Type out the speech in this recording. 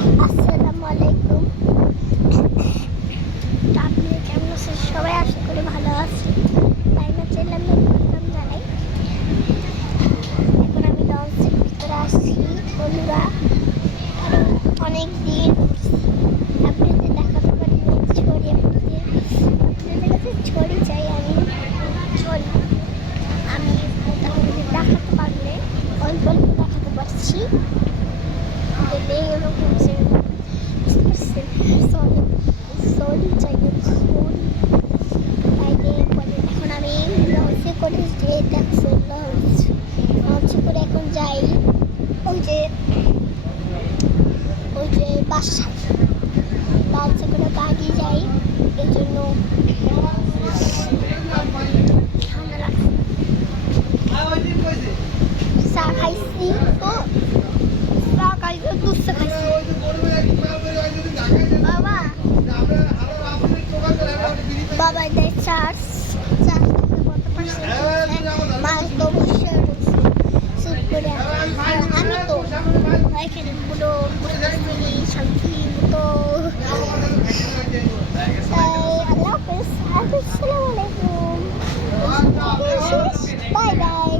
আসসালামু আলাইকুম। আপনি কেমন আছেন? সবাই আশা করি ভালো আছেন। তাই না চ্যানেলে ওয়েলকাম জানাই। এখন আমি লঞ্চের ভিতরে আসছি বন্ধুরা, কারণ অনেক দিন আপনাদের দেখাতে পারিনি ছড়ি। আপনাদের কাছে ছড়ি চাই আমি। ছড়ি আমি আপনাদের দেখাতে পারলে অল্প অল্প দেখাতে পারছি। এরকম সরি চাই, তাইলে পরে এখন আমি লঞ্চে করে যে দেখছি লঞ্চে করে এখন যাই ওই যে বাসায়। লঞ্চে করে গাড়ি যাই, এই জন্য চা খাইছি, তো চা খাইছি, দুধ চা খাইছি। বাবা বাবা দেয় চার্জ কত পার্সেন্ট মাল তো বসে শুট করে। আমি তো এখানে পুরো শান্তি মতো। আল্লাহ হাফেজ। আসসালামু আলাইকুম। Bye bye.